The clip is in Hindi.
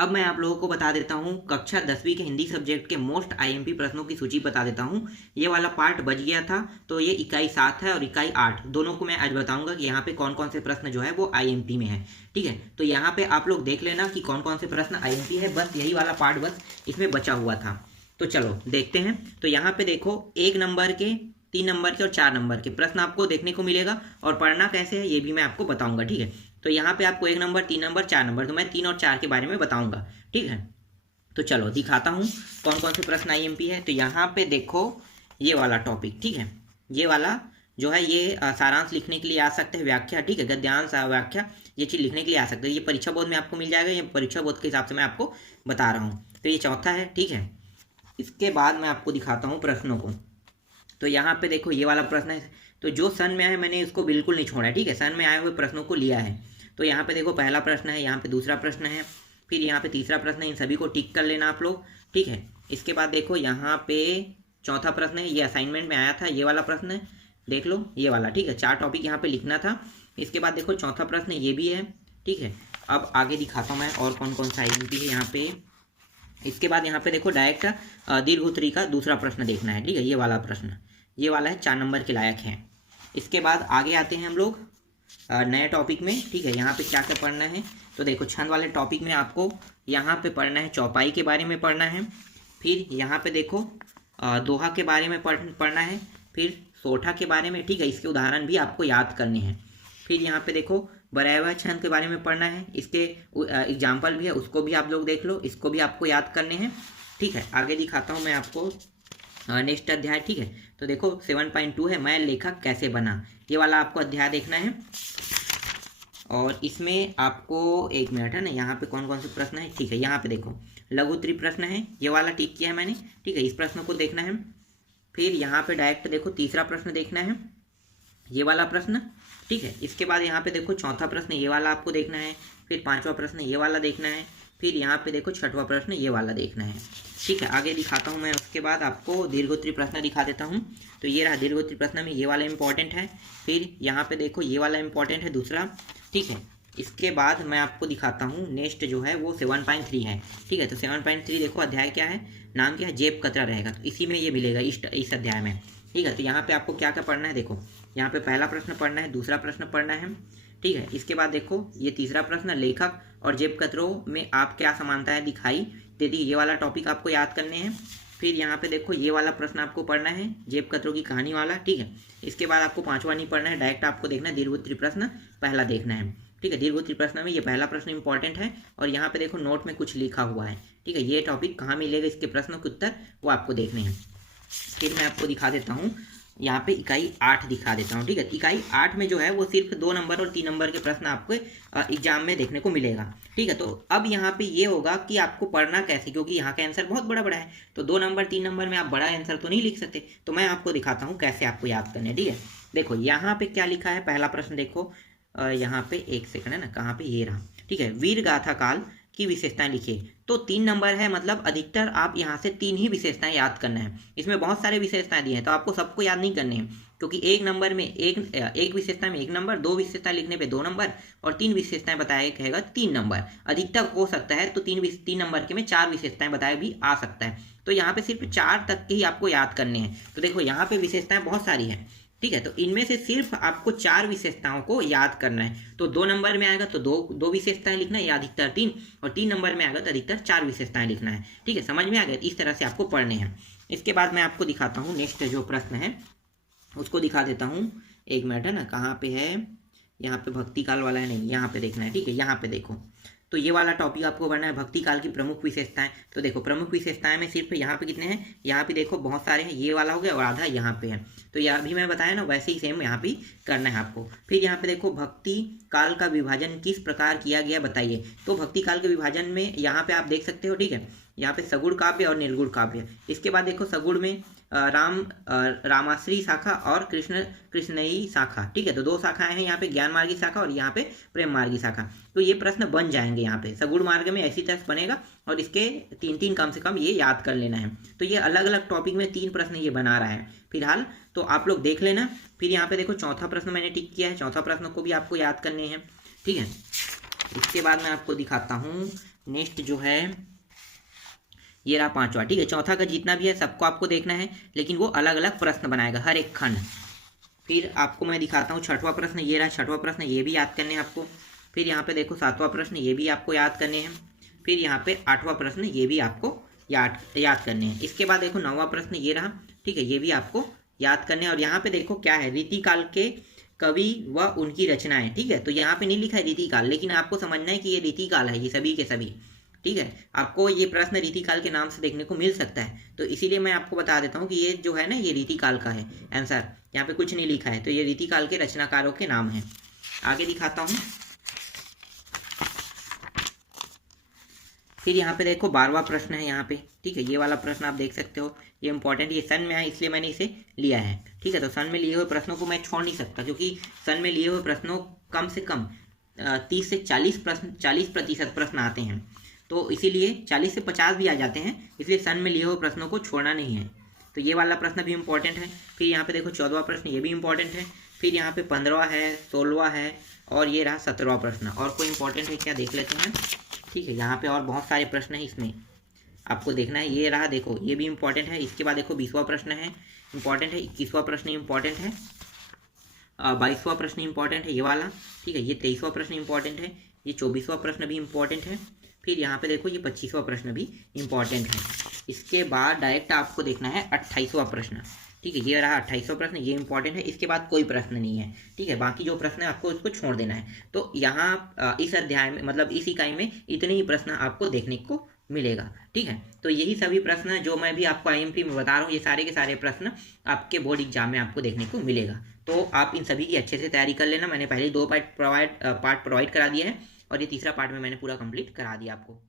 अब मैं आप लोगों को बता देता हूँ कक्षा 10वीं के हिंदी सब्जेक्ट के मोस्ट आईएमपी प्रश्नों की सूची बता देता हूँ। ये वाला पार्ट बच गया था, तो ये इकाई 7 है और इकाई 8 दोनों को मैं आज बताऊंगा कि यहाँ पे कौन कौन से प्रश्न जो है वो आईएमपी में है। ठीक है, तो यहाँ पे आप लोग देख लेना कि कौन कौन से प्रश्न आईएमपी है, बस यही वाला पार्ट बस इसमें बचा हुआ था। तो चलो देखते हैं। तो यहाँ पे देखो 1 नंबर के, 3 नंबर के और 4 नंबर के प्रश्न आपको देखने को मिलेगा और पढ़ना कैसे है ये भी मैं आपको बताऊंगा। ठीक है, तो यहाँ पे आपको 1 नंबर, 3 नंबर, 4 नंबर, तो मैं 3 और 4 के बारे में बताऊंगा। ठीक है, तो चलो दिखाता हूँ कौन कौन से प्रश्न आईएमपी है। तो यहाँ पे देखो ये वाला टॉपिक, ठीक है, ये वाला जो है ये सारांश लिखने के लिए आ सकते हैं, व्याख्या, ठीक है, गद्यांश व्याख्या, ये चीज़ लिखने के लिए आ सकते हैं। ये परीक्षा बोर्ड में आपको मिल जाएगा, ये परीक्षा बोर्ड के हिसाब से मैं आपको बता रहा हूँ। तो ये चौथा है। ठीक है, इसके बाद मैं आपको दिखाता हूँ प्रश्नों को। तो यहाँ पे देखो ये वाला प्रश्न है, तो जो सन में आए मैंने इसको बिल्कुल नहीं छोड़ा है। ठीक है, सन में आए हुए प्रश्नों को लिया है। तो यहाँ पे देखो पहला प्रश्न है, यहाँ पे दूसरा प्रश्न है, फिर यहाँ पे तीसरा प्रश्न है, इन सभी को टिक कर लेना आप लोग। ठीक है, इसके बाद देखो यहाँ पे चौथा प्रश्न है, ये असाइनमेंट में आया था, ये वाला प्रश्न है, देख लो ये वाला। ठीक है, 4 टॉपिक यहाँ पे लिखना था। इसके बाद देखो चौथा प्रश्न ये भी है। ठीक है, अब आगे दिखाता हूँ मैं और कौन कौन सा आईएमपी है यहाँ पे। इसके बाद यहाँ पे देखो डायरेक्ट दीर्घ उत्तरी का दूसरा प्रश्न देखना है। ठीक है, ये वाला प्रश्न, ये वाला है, 4 नंबर के लायक है। इसके बाद आगे आते हैं हम लोग नए टॉपिक में। ठीक है, यहाँ पे क्या क्या पढ़ना है, तो देखो छंद वाले टॉपिक में आपको यहाँ पे पढ़ना है, चौपाई के बारे में पढ़ना है, फिर यहाँ पे देखो दोहा के बारे में पढ़ना है, फिर सोठा के बारे में। ठीक है, इसके उदाहरण भी आपको याद करने हैं। फिर यहाँ पे देखो बराबर छंद के बारे में पढ़ना है, इसके एग्जाम्पल भी है, उसको भी आप लोग देख लो, इसको भी आपको याद करने हैं। ठीक है, आगे दिखाता हूँ मैं आपको नेक्स्ट अध्याय। ठीक है, तो देखो 7.2 है, मैं लेखक कैसे बना, ये वाला आपको अध्याय देखना है। और इसमें आपको 1 मिनट है ना, यहाँ पे कौन कौन से प्रश्न है। ठीक है, यहाँ पे देखो लघु उत्तरी प्रश्न है, ये वाला टिक किया है मैंने। ठीक है, इस प्रश्न को देखना है। फिर यहाँ पे डायरेक्ट देखो तीसरा प्रश्न देखना है, ये वाला प्रश्न। ठीक है, इसके बाद यहाँ पे देखो चौथा प्रश्न ये वाला आपको देखना है, फिर 5वां प्रश्न ये वाला देखना है, फिर यहाँ पे देखो 6वां प्रश्न ये वाला देखना है। ठीक है, आगे दिखाता हूँ मैं। उसके बाद आपको दीर्घोत्तरी प्रश्न दिखा देता हूँ। तो ये रहा दीर्घोत्तरी प्रश्न में ये वाला इंपॉर्टेंट है, फिर यहाँ पे देखो ये वाला इंपॉर्टेंट है दूसरा। ठीक है, इसके बाद मैं आपको दिखाता हूँ नेक्स्ट जो है वो 7.3 है। ठीक है, तो 7.3 देखो अध्याय क्या है, नाम क्या है, जेब कतरा रहेगा, तो इसी में ये मिलेगा इस अध्याय में। ठीक है, तो यहाँ पे आपको क्या क्या पढ़ना है, देखो यहाँ पे पहला प्रश्न पढ़ना है, दूसरा प्रश्न पढ़ना है। ठीक है, इसके बाद देखो ये तीसरा प्रश्न, लेखक और जेब कतरों में आप क्या समानताएं दिखाई देती, ये वाला टॉपिक आपको याद करने हैं। फिर यहाँ पे देखो ये वाला प्रश्न आपको पढ़ना है, जेब कतरों की कहानी वाला। ठीक है, इसके बाद आपको 5वां नहीं पढ़ना है, डायरेक्ट आपको देखना है दीर्घोत्तरी प्रश्न पहला देखना है। ठीक है, दीर्घोत्तरी प्रश्न में ये पहला प्रश्न इंपॉर्टेंट है और यहाँ पे देखो नोट में कुछ लिखा हुआ है। ठीक है, ये टॉपिक कहाँ मिलेगा, इसके प्रश्नों के उत्तर वो आपको देखने हैं। फिर मैं आपको दिखा देता हूँ यहाँ पे इकाई 8 दिखा देता हूँ। ठीक है, इकाई 8 में जो है वो सिर्फ 2 नंबर और 3 नंबर के प्रश्न आपको एग्जाम में देखने को मिलेगा। ठीक है, तो अब यहाँ पे ये होगा कि आपको पढ़ना कैसे, क्योंकि यहाँ का आंसर बहुत बड़ा बड़ा है, तो 2 नंबर 3 नंबर में आप बड़ा आंसर तो नहीं लिख सकते, तो मैं आपको दिखाता हूँ कैसे आपको याद करना है। ठीक है, देखो यहाँ पे क्या लिखा है, पहला प्रश्न देखो, यहाँ पे 1 सेकंड है ना, कहाँ पे, ये रहा। ठीक है, वीर गाथा काल की विशेषताएं लिखिए, तो 3 नंबर है, मतलब अधिकतर आप यहाँ से 3 ही विशेषताएं याद करना है। इसमें बहुत सारे विशेषताएं दी हैं, तो आपको सबको याद नहीं करने हैं, क्योंकि 1 नंबर में एक विशेषता में 1 नंबर, 2 विशेषताएं लिखने पे 2 नंबर और 3 विशेषताएं बताया कहेगा 3 नंबर। अधिकतर हो सकता है तो 3 नंबर के में 4 विशेषताएं बताया भी आ सकता है, तो यहाँ पे सिर्फ 4 तक के ही आपको याद करने हैं। तो देखो यहाँ पे विशेषताएं बहुत सारी हैं। ठीक है, तो इनमें से सिर्फ आपको 4 विशेषताओं को याद करना है। तो 2 नंबर में आएगा तो दो विशेषताएं लिखना है, या अधिकतर 3, और 3 नंबर में आएगा तो अधिकतर 4 विशेषताएं लिखना है। ठीक है, समझ में आ गया, इस तरह से आपको पढ़ने हैं। इसके बाद मैं आपको दिखाता हूँ नेक्स्ट जो प्रश्न है उसको दिखा देता हूँ। 1 मिनट है ना, कहाँ पे है, यहाँ पे भक्ति काल वाला है, नहीं यहाँ पे देखना है। ठीक है, यहाँ पे देखो, तो ये वाला टॉपिक आपको पढ़ना है, भक्ति काल की प्रमुख विशेषताएं। तो देखो प्रमुख विशेषताएं में सिर्फ यहाँ पे कितने हैं, यहाँ पे देखो बहुत सारे हैं, ये वाला हो गया और आधा यहाँ पे है, तो यह भी मैं बताया ना, वैसे ही सेम यहाँ पे करना है आपको। फिर यहाँ पे देखो भक्ति काल का विभाजन किस प्रकार किया गया बताइए, तो भक्ति काल के विभाजन में यहाँ पे आप देख सकते हो। ठीक है, यहाँ पे सगुण काव्य और निर्गुण काव्य। इसके बाद देखो सगुण में रामाश्री शाखा और कृष्णयी शाखा। ठीक है, तो 2 शाखाएं हैं यहाँ पे, ज्ञान मार्गी शाखा और यहाँ पे प्रेम मार्गी शाखा। तो ये प्रश्न बन जाएंगे यहाँ पे, सगुण मार्ग में ऐसी तरह बनेगा और इसके 3-3 कम से कम ये याद कर लेना है। तो ये अलग अलग टॉपिक में 3 प्रश्न ये बना रहा है फिलहाल, तो आप लोग देख लेना। फिर यहाँ पे देखो चौथा प्रश्न मैंने टिक किया है, चौथा प्रश्न को भी आपको याद करने हैं। ठीक है, इसके बाद मैं आपको दिखाता हूँ नेक्स्ट जो है ये रहा 5वां। ठीक है, चौथा का जितना भी है सबको आपको देखना है, लेकिन वो अलग अलग प्रश्न बनाएगा हर एक खंड। फिर आपको मैं दिखाता हूँ 6वां प्रश्न, ये रहा 6वां प्रश्न, ये भी याद करने हैं आपको। फिर यहाँ पे देखो 7वां प्रश्न, ये भी आपको याद करने हैं। फिर यहाँ पे 8वां प्रश्न, ये भी आपको याद करने हैं। इसके बाद देखो 9वां प्रश्न ये रहा। ठीक है, ये भी आपको याद करने हैं। और यहाँ पे देखो क्या है, रीतिकाल के कवि व उनकी रचनाएं। ठीक है, तो यहाँ पे नहीं लिखा है रीतिकाल, लेकिन आपको समझना है कि ये रीतिकाल है, ये सभी के सभी। ठीक है, आपको ये प्रश्न रीतिकाल के नाम से देखने को मिल सकता है, तो इसीलिए मैं आपको बता देता हूँ कि ये जो है ना, ये रीतिकाल का है आंसर। यहाँ पे कुछ नहीं लिखा है, तो ये रीतिकाल के रचनाकारों के नाम हैं। आगे दिखाता हूँ। फिर यहाँ पे देखो 12वां प्रश्न है यहाँ पे। ठीक है, ये वाला प्रश्न आप देख सकते हो, ये इंपॉर्टेंट, ये सन में है इसलिए मैंने इसे लिया है। ठीक है, तो सन में लिए हुए प्रश्नों को मैं छोड़ नहीं सकता, क्योंकि सन में लिए हुए प्रश्नों कम से कम 30 से 40% प्रश्न आते हैं, तो इसीलिए 40 से 50 भी आ जाते हैं, इसलिए सन में लिए हुए प्रश्नों को छोड़ना नहीं है। तो ये वाला प्रश्न भी इंपॉर्टेंट है। फिर यहाँ पे देखो 14वां प्रश्न, ये भी इंपॉर्टेंट है। फिर यहाँ पे 15वां है, 16वां है, और ये रहा 17वां प्रश्न। और कोई इंपॉर्टेंट है क्या, देख लेते हैं। ठीक है, यहाँ पे और बहुत सारे प्रश्न हैं, इसमें आपको देखना है। ये रहा, देखो ये भी इंपॉर्टेंट है। इसके बाद देखो 20वां प्रश्न है, इंपॉर्टेंट है। 21वां प्रश्न इंपॉर्टेंट है। 22वां प्रश्न इंपॉर्टेंट है, ये वाला। ठीक है, ये 23वां प्रश्न इंपॉर्टेंट है। ये 24वां प्रश्न भी इंपॉर्टेंट है। फिर यहाँ पे देखो ये 25वां प्रश्न भी इंपॉर्टेंट है। इसके बाद डायरेक्ट आपको देखना है 28वां प्रश्न। ठीक है, ये रहा 28वां प्रश्न, ये इंपॉर्टेंट है। इसके बाद कोई प्रश्न नहीं है। ठीक है, बाकी जो प्रश्न है आपको उसको छोड़ देना है। तो यहाँ इस अध्याय में, मतलब इस इकाई में इतने ही प्रश्न आपको देखने को मिलेगा। ठीक है, तो यही सभी प्रश्न जो मैं भी आपको आईएमपी में बता रहा हूँ, ये सारे के सारे प्रश्न आपके बोर्ड एग्जाम में आपको देखने को मिलेगा। तो आप इन सभी की अच्छे से तैयारी कर लेना। मैंने पहले 2 पार्ट प्रोवाइड करा दिया है, और ये तीसरा पार्ट में मैंने पूरा कंप्लीट करा दिया आपको।